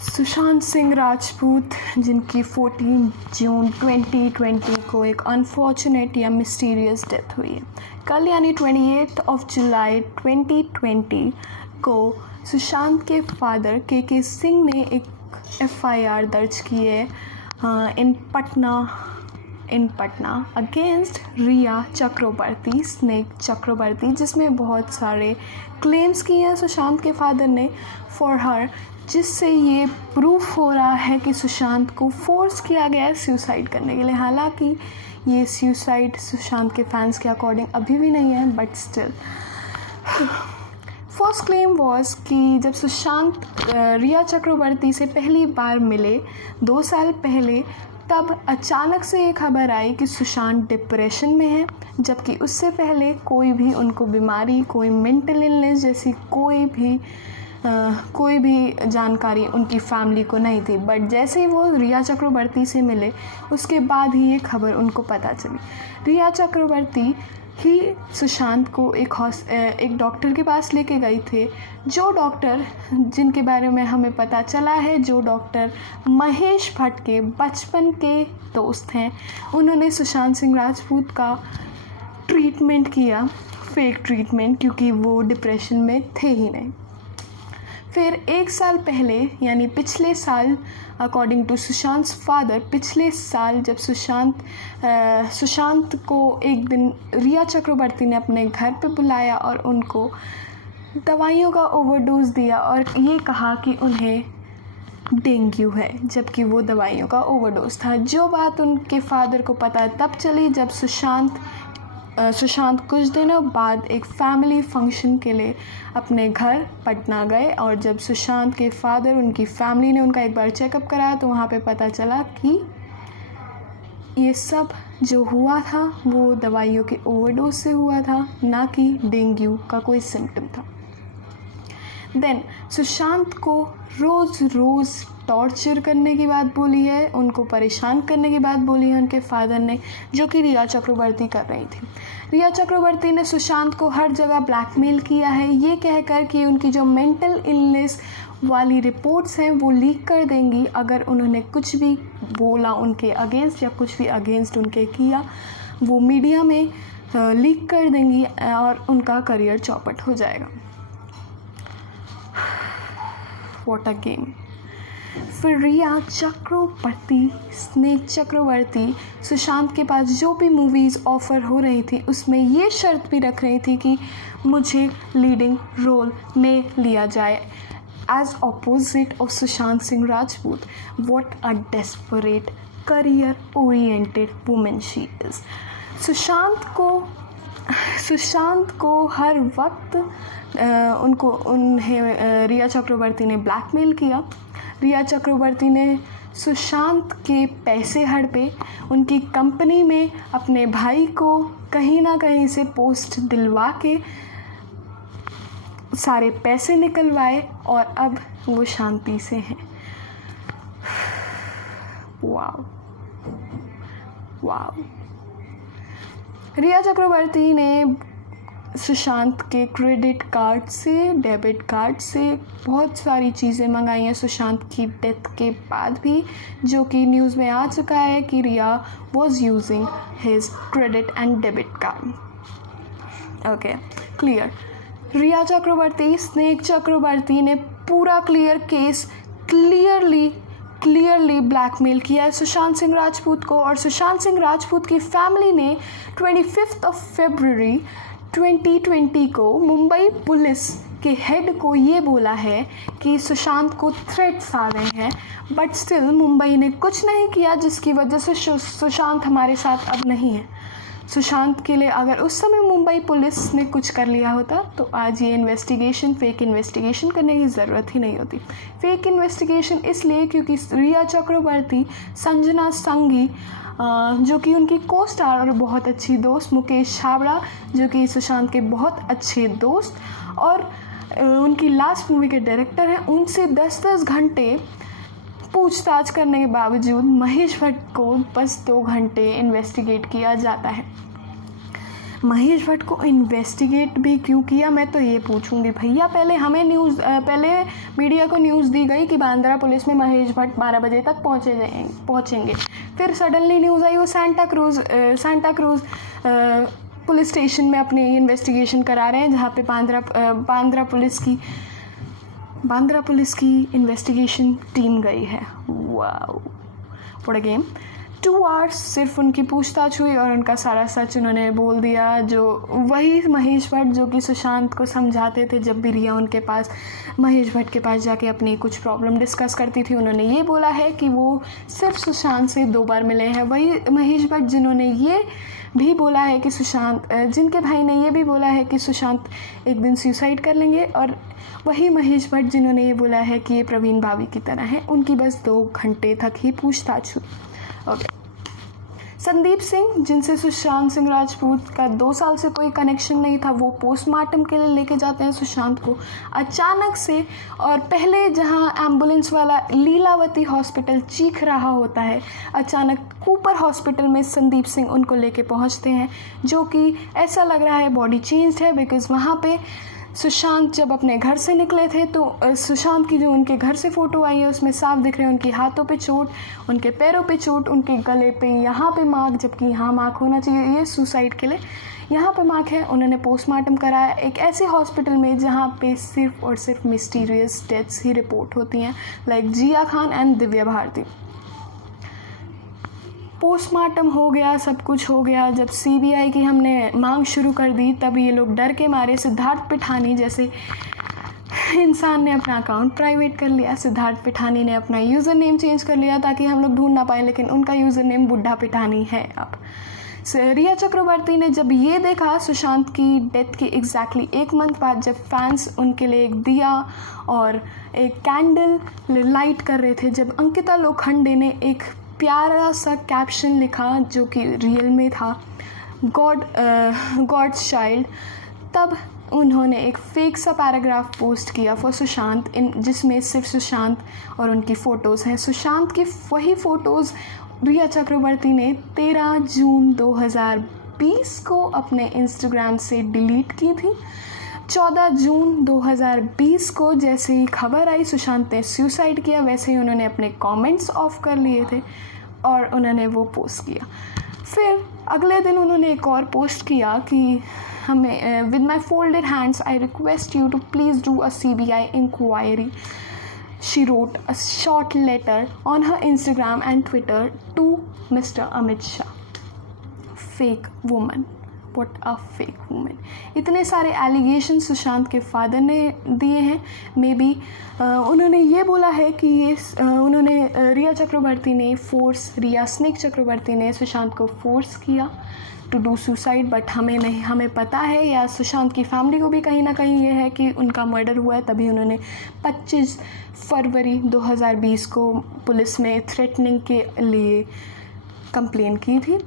सुशांत सिंह राजपूत, जिनकी 14 जून 2020 को एक अनफॉर्चुनेट या मिस्टीरियस डेथ हुई है। कल यानी 28 जुलाई 2020 को सुशांत के फादर के सिंह ने एक FIR दर्ज की है इन पटना अगेंस्ट रिया चक्रवर्ती, स्नेक चक्रवर्ती, जिसमें बहुत सारे क्लेम्स किए हैं सुशांत के फादर ने फॉर हर, जिससे ये प्रूफ हो रहा है कि सुशांत को फोर्स किया गया है सुसाइड करने के लिए। हालांकि ये सुसाइड सुशांत के फैंस के अकॉर्डिंग अभी भी नहीं है, but still first claim was कि जब सुशांत रिया चक्रवर्ती से पहली बार मिले 2 साल पहले, तब अचानक से ये खबर आई कि सुशांत डिप्रेशन में है, जबकि उससे पहले कोई भी उनको बीमारी, कोई मेंटल इलनेस जैसी कोई भी जानकारी उनकी फैमिली को नहीं थी। बट जैसे ही वो रिया चक्रवर्ती से मिले, उसके बाद ही ये खबर उनको पता चली। रिया चक्रवर्ती ही सुशांत को एक डॉक्टर के पास लेके गई थे, जो डॉक्टर, जिनके बारे में हमें पता चला है, जो डॉक्टर महेश भट्ट के बचपन के दोस्त हैं। उन्होंने सुशांत सिंह राजपूत का ट्रीटमेंट किया, फेक ट्रीटमेंट, क्योंकि वो डिप्रेशन में थे ही नहीं। फिर 1 साल पहले यानी पिछले साल, अकॉर्डिंग टू सुशांत फादर, पिछले साल जब सुशांत को एक दिन रिया चक्रवर्ती ने अपने घर पे बुलाया और उनको दवाइयों का ओवरडोज दिया और ये कहा कि उन्हें डेंगू है, जबकि वो दवाइयों का ओवरडोज था। जो बात उनके फादर को पता तब चली जब सुशांत कुछ दिनों बाद एक फैमिली फंक्शन के लिए अपने घर पटना गए, और जब सुशांत के फादर, उनकी फैमिली ने उनका एक बार चेकअप कराया तो वहाँ पे पता चला कि ये सब जो हुआ था वो दवाइयों के ओवरडोज से हुआ था, ना कि डेंगू का कोई सिम्टम था। देन सुशांत को रोज़ टॉर्चर करने की बात बोली है, उनको परेशान करने की बात बोली है उनके फादर ने, जो कि रिया चक्रवर्ती कर रही थी। रिया चक्रवर्ती ने सुशांत को हर जगह ब्लैकमेल किया है, ये कहकर कि उनकी जो मेंटल इलनेस वाली रिपोर्ट्स हैं वो लीक कर देंगी अगर उन्होंने कुछ भी बोला उनके अगेंस्ट, या कुछ भी अगेंस्ट उनके किया, वो मीडिया में लीक कर देंगी और उनका करियर चौपट हो जाएगा। What a game. फिर रिया चक्रवर्ती, स्नेक चक्रवर्ती, सुशांत के पास जो भी मूवीज़ ऑफ़र हो रही थी उसमें ये शर्त भी रख रही थी कि मुझे लीडिंग रोल में लिया जाए, as opposite of Sushant Singh Rajput. What a desperate, career oriented women she is. Sushant को हर वक्त उन्हें रिया चक्रवर्ती ने ब्लैकमेल किया। रिया चक्रवर्ती ने सुशांत के पैसे हड़पे, उनकी कंपनी में अपने भाई को कहीं ना कहीं से पोस्ट दिलवा के सारे पैसे निकलवाए, और अब वो शांति से हैं। वाव। रिया चक्रवर्ती ने सुशांत के क्रेडिट कार्ड से, डेबिट कार्ड से बहुत सारी चीज़ें मंगाई हैं सुशांत की डेथ के बाद भी, जो कि न्यूज़ में आ चुका है कि Rhea was using his credit and debit card. Okay, clear. Rhea Chakraborty, snake Chakraborty ने पूरा क्लियर केस क्लियरली ब्लैकमेल किया है सुशांत सिंह राजपूत को, और सुशांत सिंह राजपूत की फैमिली ने 25 फरवरी 2020 को मुंबई पुलिस के हेड को ये बोला है कि सुशांत को थ्रेट्स आ रहे हैं, बट स्टिल मुंबई ने कुछ नहीं किया, जिसकी वजह से सुशांत हमारे साथ अब नहीं है। सुशांत के लिए अगर उस समय मुंबई पुलिस ने कुछ कर लिया होता तो आज ये फेक इन्वेस्टिगेशन करने की ज़रूरत ही नहीं होती। फेक इन्वेस्टिगेशन इसलिए क्योंकि रिया चक्रवर्ती, संजना संघी, जो कि उनकी को स्टार और बहुत अच्छी दोस्त, मुकेश छाबड़ा, जो कि सुशांत के बहुत अच्छे दोस्त और उनकी लास्ट मूवी के डायरेक्टर हैं, उनसे 10-10 घंटे पूछताछ करने के बावजूद महेश भट्ट को बस 2 घंटे इन्वेस्टिगेट किया जाता है। महेश भट्ट को इन्वेस्टिगेट भी क्यों किया, मैं तो ये पूछूंगी भैया। पहले मीडिया को न्यूज़ दी गई कि बांद्रा पुलिस में महेश भट्ट 12 बजे तक पहुँचेंगे। फिर सडनली न्यूज़ आई वो सांता क्रूज़ पुलिस स्टेशन में अपनी इन्वेस्टिगेशन करा रहे हैं, जहाँ पे बांद्रा पुलिस की इन्वेस्टिगेशन टीम गई है। Wow, what a game. 2 hours सिर्फ उनकी पूछताछ हुई और उनका सारा सच उन्होंने बोल दिया। जो वही महेश भट्ट जो कि सुशांत को समझाते थे, जब भी रिया उनके पास महेश भट्ट के पास जाके अपनी कुछ प्रॉब्लम डिस्कस करती थी, उन्होंने ये बोला है कि वो सिर्फ सुशांत से 2 बार मिले हैं। वही महेश भट्ट जिन्होंने ये भी बोला है कि जिनके भाई ने ये भी बोला है कि सुशांत एक दिन सुसाइड कर लेंगे, और वही महेश भट्ट जिन्होंने ये बोला है कि ये प्रवीण बावी की तरह है। उनकी बस 2 घंटे तक ही पूछताछ हुई। ओके। संदीप सिंह, जिनसे सुशांत सिंह राजपूत का 2 साल से कोई कनेक्शन नहीं था, वो पोस्टमार्टम के लिए लेके जाते हैं सुशांत को अचानक से। और पहले जहां एम्बुलेंस वाला लीलावती हॉस्पिटल चीख रहा होता है, अचानक कूपर हॉस्पिटल में संदीप सिंह उनको लेके पहुंचते हैं, जो कि ऐसा लग रहा है बॉडी चेंज्ड है। बिकॉज़ वहाँ पे सुशांत जब अपने घर से निकले थे तो सुशांत की जो उनके घर से फ़ोटो आई है उसमें साफ दिख रहे हैं उनके हाथों पे चोट, उनके पैरों पे चोट, उनके गले पे यहाँ पे मार्क, जबकि यहाँ मार्क होना चाहिए ये सुसाइड के लिए, यहाँ पे मार्क है। उन्होंने पोस्टमार्टम कराया एक ऐसे हॉस्पिटल में जहाँ पे सिर्फ और सिर्फ मिस्टीरियस डेथ्स ही रिपोर्ट होती हैं, like Jiah Khan and Divya Bharti. Postmortem हो गया, सब कुछ हो गया। जब सीबीआई की हमने मांग शुरू कर दी, तब ये लोग डर के मारे सिद्धार्थ पिठानी जैसे इंसान ने अपना अकाउंट प्राइवेट कर लिया। सिद्धार्थ पिठानी ने अपना यूज़र नेम चेंज कर लिया ताकि हम लोग ढूंढ ना पाए, लेकिन उनका यूज़र नेम बुड्ढा पिठानी है अब। रिया चक्रवर्ती ने जब ये देखा सुशांत की डेथ के एग्जैक्टली 1 मंथ बाद, जब फैंस उनके लिए एक दिया और एक कैंडल लाइट कर रहे थे, जब अंकिता लोखंडे ने एक प्यारा सा कैप्शन लिखा जो कि रियल में था, गॉड्स चाइल्ड, तब उन्होंने एक फेक सा पैराग्राफ पोस्ट किया फॉर सुशांत, जिसमें सिर्फ सुशांत और उनकी फ़ोटोज़ हैं। सुशांत की वही फ़ोटोज़ रिया चक्रवर्ती ने 13 जून 2020 को अपने इंस्टाग्राम से डिलीट की थी। 14 जून 2020 को जैसे ही खबर आई सुशांत ने सुसाइड किया, वैसे ही उन्होंने अपने कमेंट्स ऑफ कर लिए थे और उन्होंने वो पोस्ट किया। फिर अगले दिन उन्होंने एक और पोस्ट किया कि हमें with my folded hands I request you to please do a CBI inquiry. She wrote a short letter on her Instagram and Twitter to Mr. Amit Shah. Fake woman. What a fake woman. इतने सारे allegation Sushant के father ने दिए हैं। May be उन्होंने ये बोला है कि ये रिया चक्रवर्ती ने रिया स्नेक चक्रवर्ती ने सुशांत को फोर्स किया टू डू सुसाइड, बट हमें पता है, या सुशांत की फैमिली को भी कहीं ना कहीं ये है कि उनका मर्डर हुआ है, तभी उन्होंने 25 फरवरी 2020 को पुलिस में थ्रेटनिंग के लिए कंप्लेन की थी।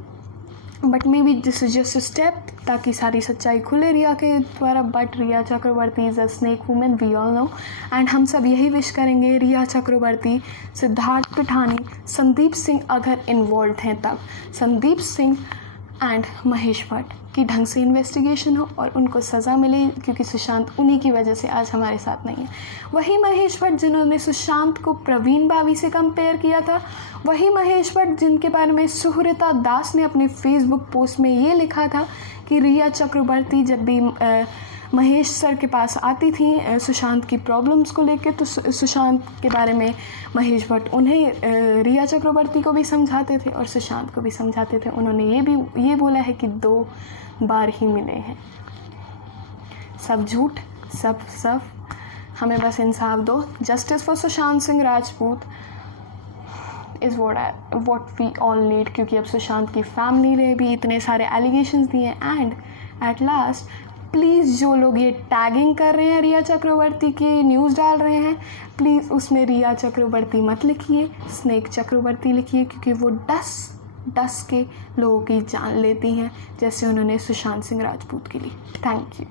But maybe this is just a step ताकि सारी सच्चाई खुले रिया के द्वारा। But Rhea Chakraborty is a snake women, we all know, and हम सब यही विश करेंगे रिया चक्रवर्ती, सिद्धार्थ पिठानी, संदीप सिंह अगर इन्वॉल्व हैं तब संदीप सिंह एंड महेश भट्ट की ढंग से इन्वेस्टिगेशन हो और उनको सज़ा मिले, क्योंकि सुशांत उन्हीं की वजह से आज हमारे साथ नहीं है। वही महेश भट्ट जिन्होंने सुशांत को प्रवीण बावी से कंपेयर किया था, वही महेश भट्ट जिनके बारे में सुहृता दास ने अपने फेसबुक पोस्ट में ये लिखा था कि रिया चक्रवर्ती जब भी महेश सर के पास आती थी सुशांत की प्रॉब्लम्स को लेकर, तो सुशांत के बारे में महेश भट्ट उन्हें रिया चक्रवर्ती को भी समझाते थे और सुशांत को भी समझाते थे। उन्होंने ये बोला है कि 2 बार ही मिले हैं। सब झूठ, सब हमें बस इंसाफ दो। Justice for Sushant Singh Rajput is what we all need, क्योंकि अब सुशांत की फैमिली ने भी इतने सारे एलिगेशंस दिए हैं। एंड एट लास्ट प्लीज़ जो लोग ये टैगिंग कर रहे हैं रिया चक्रवर्ती की, न्यूज़ डाल रहे हैं, प्लीज़ उसमें रिया चक्रवर्ती मत लिखिए, स्नेक चक्रवर्ती लिखिए, क्योंकि वो डस के लोगों की जान लेती हैं, जैसे उन्होंने सुशांत सिंह राजपूत के लिए। Thank you.